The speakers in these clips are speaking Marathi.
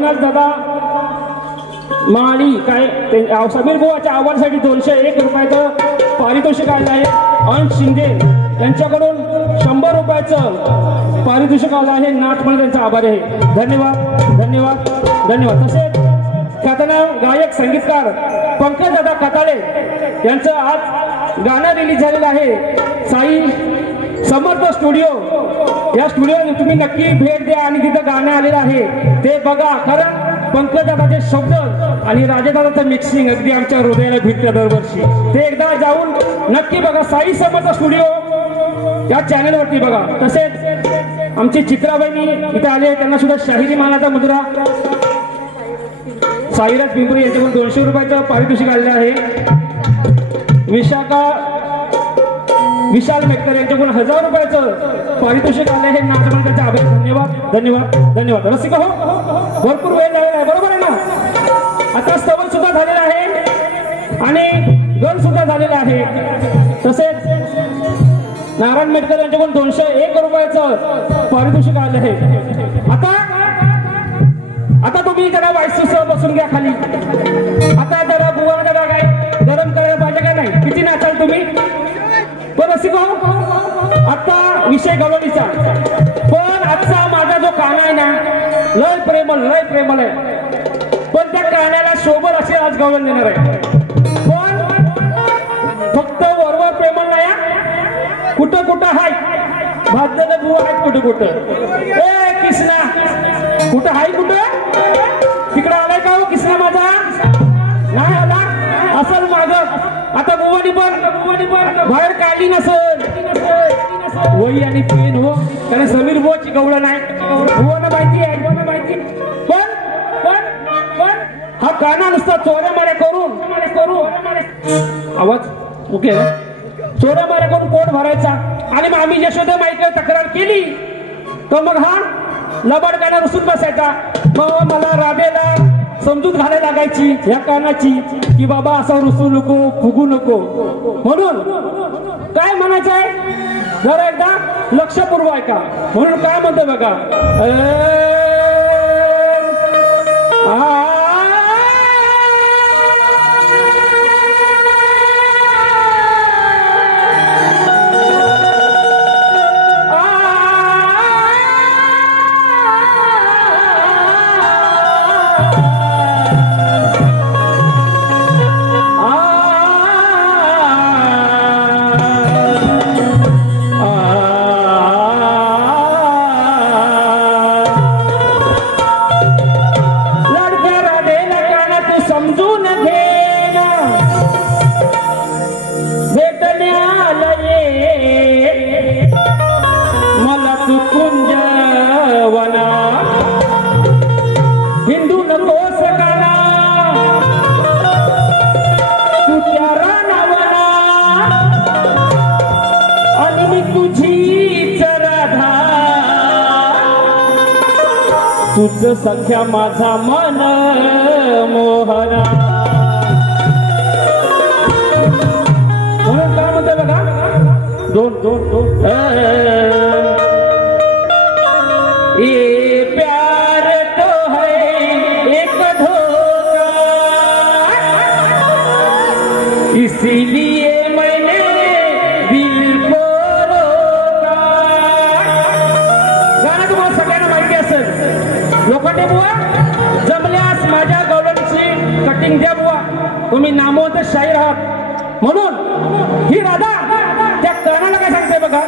दादा. माळी काय समीर गोवाच्या आव्हानासाठी दोनशे एक रुपयाचं पारितोषिक आलं आहे. अंश शिंदे यांच्याकडून शंभर रुपयाचं पारितोषिक आलं आहे. नाथ म्हणून त्यांचा आभार आहे. धन्यवाद धन्यवाद धन्यवाद. तसेच ख्यातनाम गायक संगीतकार पंकज दादा कताळे यांचं आज गाणं रिलीज झालेलं आहे. साई समर्थ स्टुडिओ. या स्टुडिओ तुम्ही नक्की भेट द्या आणि तिथं गाणं आलेलं आहे ते बघा. कारण पंकजदादाचे शब्द आणि राजेदादाचं मिक्सिंग अगदी आमच्या हृदयाला भेटतं दरवर्षी. ते एकदा जाऊन नक्की बघा. साई समर्थ स्टुडिओ या चॅनलवरती बघा. तसेच आमची चित्राबाईनी इथे आले त्यांना सुद्धा शाहिरी मानाचा मुद्रा. साईराज पिंपरी यांच्याकडून दोनशे रुपयाचं पारितोषिक आलेलं आहे. विशाखा विशाल मेटकर यांच्याकडून हजार रुपयाचं पारितोषिक आले हे नाच आभार. धन्यवाद. धन्यवाद. धन्यवाद. रसिक हो. भरपूर वेळ झालेला आहे. बरोबर आहे ना? आता स्तवन सुद्धा झालेलं आहे. आणि गण सुद्धा झालेला आहे. तसेच नारायण मेटकर यांच्याकडून दोनशे एक रुपयाचं पारितोषिक आले आहे. आता आता तुम्ही जरा वायसूसह बसून घ्या खाली. आता जरा बुवा जरा काय गरम करायला पाहिजे का नाही? किती नाचाल तुम्ही? पण आता विषय गवळीचा. पण आजचा माझा जो काना आहे ना लय प्रेमल लय प्रेमल आहे. पण त्या कानाला शोभर असे आज गवळ देणार आहे. पण फक्त वरवर प्रेमल नाही कुठं कुठं हाय? भाजलेलं बुवा आहेत कुठं कुठं? ए कृष्णा कुठं हाय कुठं? आता बुवानी पण बुवानी पण बाहेर काढली नसेल. वही आणि पेन हो. कारण समीर बुवाची गवळण नाही बुवाना माहिती आहे बुवाना माहिती पण पण पण. हा काना नुसता चोऱ्या माऱ्या करून. करू आवाज ओके चोऱ्या माऱ्या करून कोण भरायचा? आणि मग आम्ही यशोदा माईकडे तक्रार केली. तर मग हा लबाड गाण्या रुसून बसायचा. मग मला राधेला समजूत घालायला लागायची ह्या कानाची की बाबा असा रुसू नको फुगू नको. म्हणून काय म्हणायचं आहे? जरा एकदा लक्षपूर्व ऐका. म्हणून काय म्हणतो बघा? तुझ सख्या माझा मन मोहरा म्हणून काय म्हणते बघा? दोन दोन दोन. ये प्यार तो है एक धोखा। इसीलिए म्हणून ही राधा त्या कर्णाला काय सांगते बघा?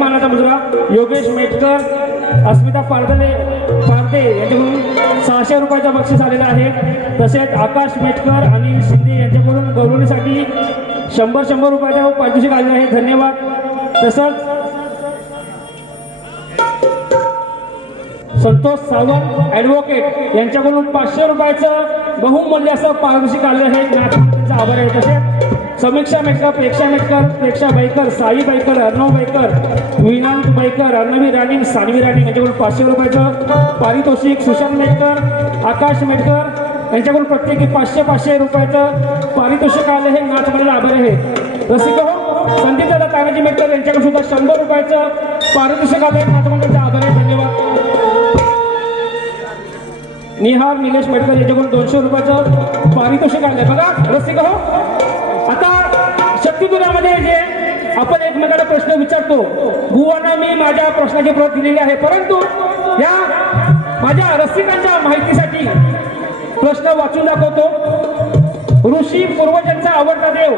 मानाचा मुजरा योगेश मेटकर अस्मिता पारदले पारदे यांच्याकडून सहाशे रुपयाचा बक्षीस आलेला आहे. तसेच आकाश मेटकर अनिल शिंदे यांच्याकडून गौरवण्यासाठी शंभर शंभर रुपयाच्या पारितोषिक आलेले आहे. धन्यवाद. तसंच संतोष सावंत ऍडव्होकेट यांच्याकडून पाचशे रुपयाचं बहुमूल्य असं पारितोषिक आलेलं आहे. आभार आहे. तसेच समीक्षा मेकर प्रेक्षा मेटकर प्रेक्षा बाईकर साई बाईकर अर्णव बाईकर विनांत बाईकर अर्णवी राणी सानवी राणी यांच्याकडून पाचशे रुपयाचं पारितोषिक सुशांत मेटकर आकाश मेटकर यांच्याकडून प्रत्येकी पाचशे पाचशे रुपयाचं पारितोषिक आलं हे नाचमध्ये आभार आहे. रसिक संदीपदादा तानाजी मेटकर यांच्याकडून सुद्धा शंभर रुपयाचं पारितोषिक आलं हे नाचमंडळाचा आभार आहे. धन्यवाद. निहार निलेश मेटकर यांच्याकडून दोनशे रुपयाचं पारितोषिक आलं बघा रसिक हो भक्तिगुणामध्ये जे आपण एकमेकाला प्रश्न विचारतो बुवांना मी माझ्या प्रश्नाची प्रत दिलेली आहे. परंतु या माझ्या रसिकांच्या माहितीसाठी प्रश्न वाचून दाखवतो. ऋषी पूर्वजांचा आवडता देव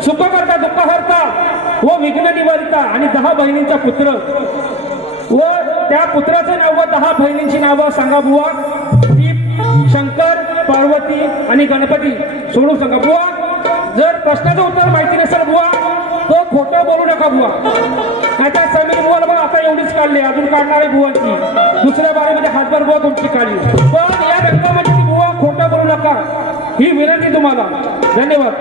सुख करता दुःख व विघ्न निवारिता आणि दहा बहिणींचा पुत्र. व त्या पुत्राचं नाव व दहा बहिणींची नावं सांगा बुवा. शंकर पार्वती आणि गणपती. सोडू सांगा बुवा. जर प्रश्नाचं उत्तर माहिती नसेल बुवा तो खोटं बोलू नका बुवा. नाहीतर समीर बुवाला बघा आता एवढीच काढली अजून काढणार आहे बुवांची. दुसऱ्या बारीमध्ये हातभर बुवा तुमची काढली. पण या रंगामध्ये बुवा खोटं बोलू नका. ही विनंती तुम्हाला. धन्यवाद.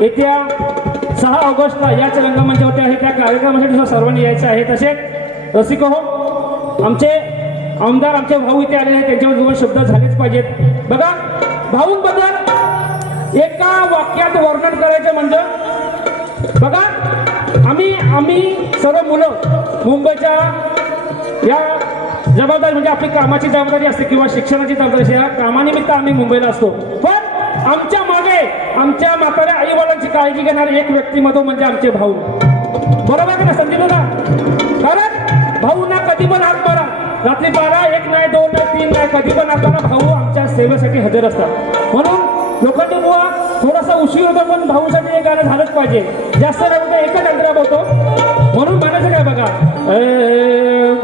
येत्या सहा ऑगस्टला याच रंगमंचावरती आहे. त्या कार्यक्रमासाठी सुद्धा सर्वांनी यायचं आहे. तसेच रसिको हो, आमचे आमदार आमचे भाऊ इथे आलेले आहेत. त्यांच्यावर दोन शब्द झालेच पाहिजेत. बघा भाऊंबद्दल एका वाक्यात वर्णन करायचं म्हणजे बघा आम्ही आम्ही सर्व मुलं मुंबईच्या या जबाबदारी म्हणजे आपली कामाची जबाबदारी असते किंवा शिक्षणाची जबाबदारी असते. या कामानिमित्त आम्ही मुंबईला असतो. पण आमच्या मागे आमच्या म्हाताऱ्या आई काळजी घेणारे एक व्यक्तिमत्व म्हणजे आमचे भाऊ. बरोबर का ना संजीव कारण भाऊ ना कधी पण हात मारा. रात्री बारा एक नाही दोन नाही तीन नाही कधी पण असताना भाऊ आमच्या सेवेसाठी हजर असतात. म्हणून लोकांनी बुवा थोडासा उशीर होतो पण भाऊसाठी हे गाणं झालंच पाहिजे. जास्त राहून एकच अंतरा होतो म्हणून म्हणायचं काय बघा? अं,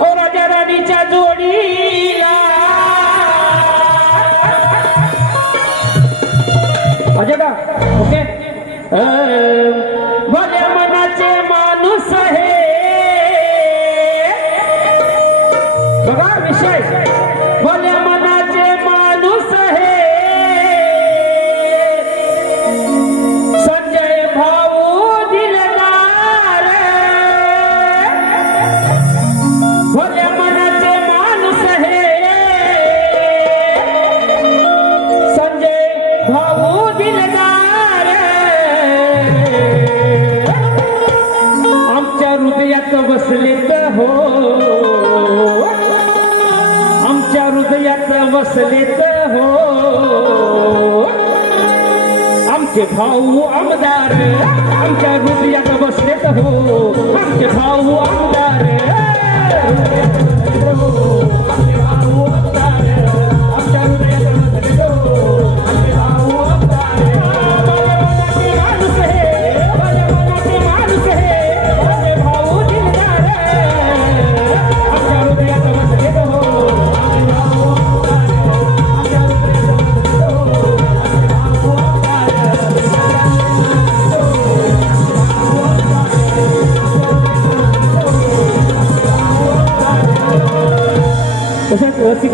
ओ राजा राणीच्या जोडीला अजय का ओके? अं, मनाचे माणूस आहे. बसलेत हो। आमचे भाऊ आमदार आमच्या रुपयात बसलेत हो। आमचे भाऊ आमदार आमचे तसेच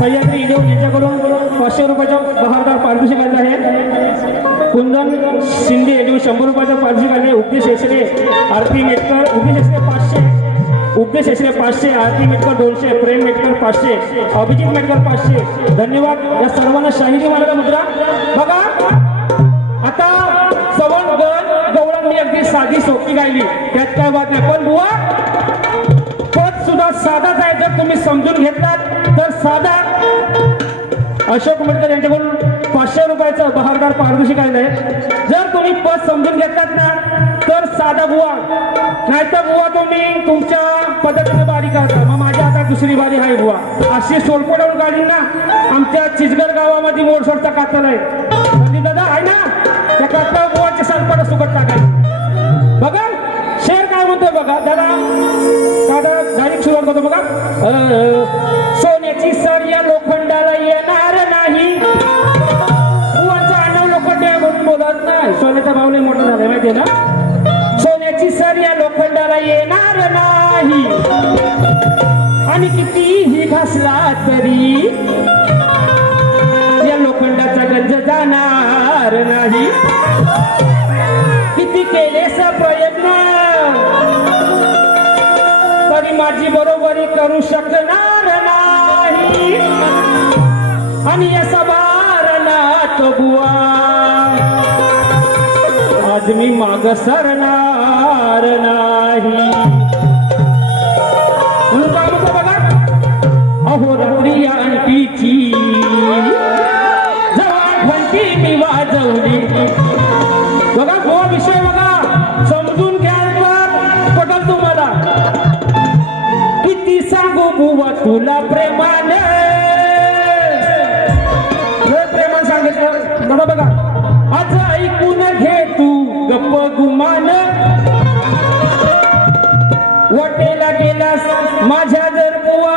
सह्याद्री इदेव यांच्याकडून पाचशे रुपयाच्या बहारदार पारितोषिक आले आहे. कुंदन शिंदे यांच्याकडून शंभर रुपयाचं पारितोषिक आले उपदेश एसरे आरती मेटकर उपदेश एसरे पाचशे. उपदेश एसरे पाचशे आरती मेटकर दोनशे प्रेम मेटकर पाचशे अभिजित मेटकर पाचशे. धन्यवाद या सर्वांना शाहिरी मार्ग मुद्रा. बघा आता सवण गण गवळण मी अगदी साधी सोपी गायली. त्यात काय बात नाही. पण बुवा सुद्धा साधाच आहे जर तुम्ही समजून घेतलात तर साधा अशोक उमेदकर यांच्याकडून पाचशे रुपयाचं बहारदार पारितोषिक आलेलं आहे. जर तुम्ही पद समजून घेतलात ना तर साधा बुवा. नाहीतर बुवा तुम्ही तुमच्या पद्धतीने बारी करता मग माझ्या आता दुसरी बारी आहे बुवा. अशी सोलपोडावून गाडी ना आमच्या चिचगड गावामध्ये मोरसोडचा कातल आहे. म्हणजे दादा आहे ना? त्या कातला बुवाचे सरपड सुकट टाकायचे. सोन्याचा भाव लई मोठा झालाय माहितीये ना सोन्याची सर या लोखंडाला येणार नाही. आणि कितीही घासला तरी या लोखंडाचा गंज जाणार नाही. किती केलेस प्रयत्न. तरी माझी बरोबरी करू शकणार नाही. आणि या सभा आज मी माग सरणार नाही. बघा. अहो रात्री आंटीची. घंटी मी वाजवली. बघा हो विषय बघा. समजून घ्या पटल तुम्हाला. किती सांगू बुवा तुला प्रेमाने. प्रेमा सांगितलं. बघा. गुमान वाटेला गेलास माझ्या जर बुवा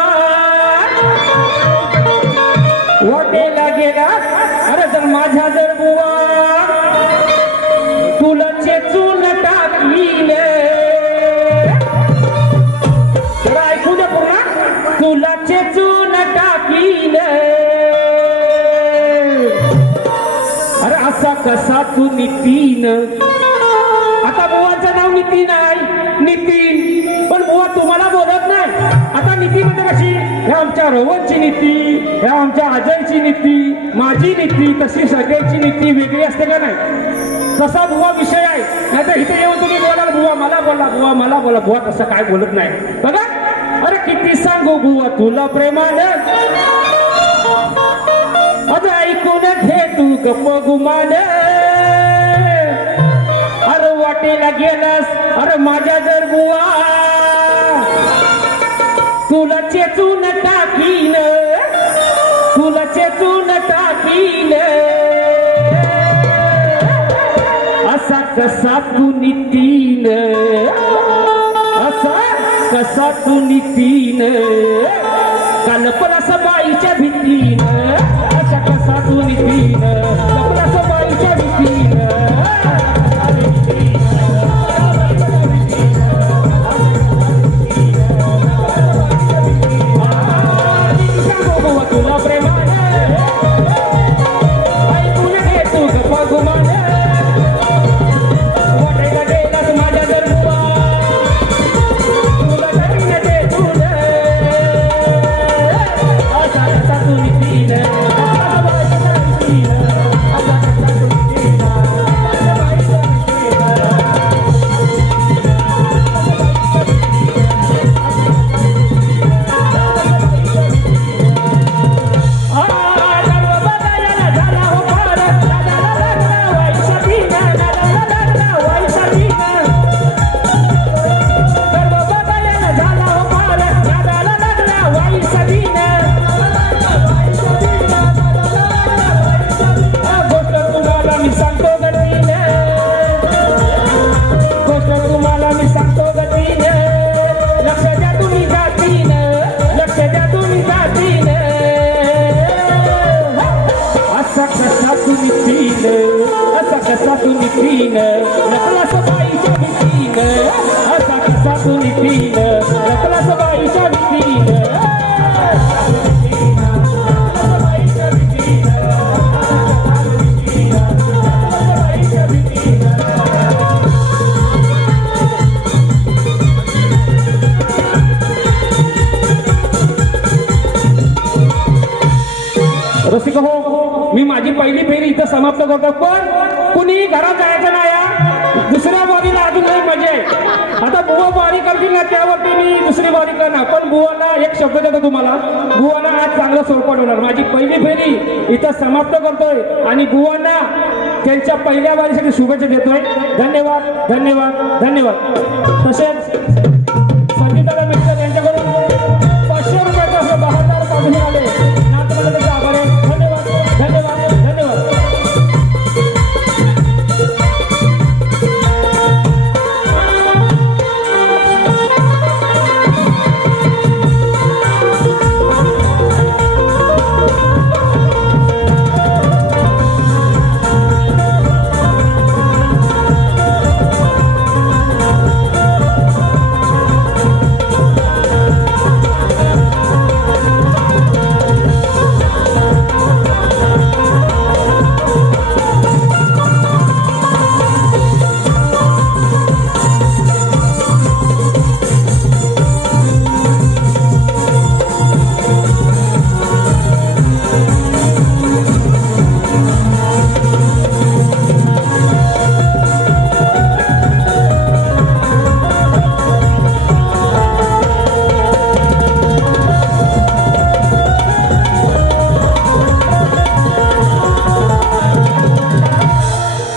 वाटेला गेलास अरे जर माझ्या जर बुवा तुला चेचून टाकील तर ऐकू दे पूर्ण तुला चेचून टाकील अरे असा कसा तुम्ही तीन नीती नाही नीती. पण बुवा तुम्हाला बोलत नाही. आता नीती म्हणजे कशी? ह्या आमच्या रोहनची नीती ह्या आमच्या अजयची नीती माझी नीती तशी सगळ्याची नीती वेगळी असते का नाही? तसा बुवा विषय आहे. नाहीतर इथे येऊन तुम्ही बोलाल बुवा मला बोला बुवा मला बोला. बुवा तसं काय बोलत नाही. बघा. अरे किती सांगू बुवा तुला प्रेमानं? अजून ऐकून घे तू गप्प गुमान. वाटेला गेलास अरे माझ्या जर बुवा तुला चेचून टाकीन तुला चेचून टाकीन. असा कसा तू नितीन असा कसा तू नितीन कल्पना बाईच्या भीतीन असा कसा तू नितीन कल्पना बाईच्या भीतीन. कुणी घरात जायचं नाही या दुसऱ्या बारीला अजून नाही मजा आहे. आता बुवा बारी करतील ना त्यावरती मी दुसरी बारी करणार. पण बुवाला एक शब्द देतो तुम्हाला. बुवाला आज चांगलं सोडपट होणार. माझी पहिली फेरी इथं समाप्त करतोय. आणि बुवांना त्यांच्या पहिल्या बारीसाठी शुभेच्छा देतोय. धन्यवाद धन्यवाद धन्यवाद. तसेच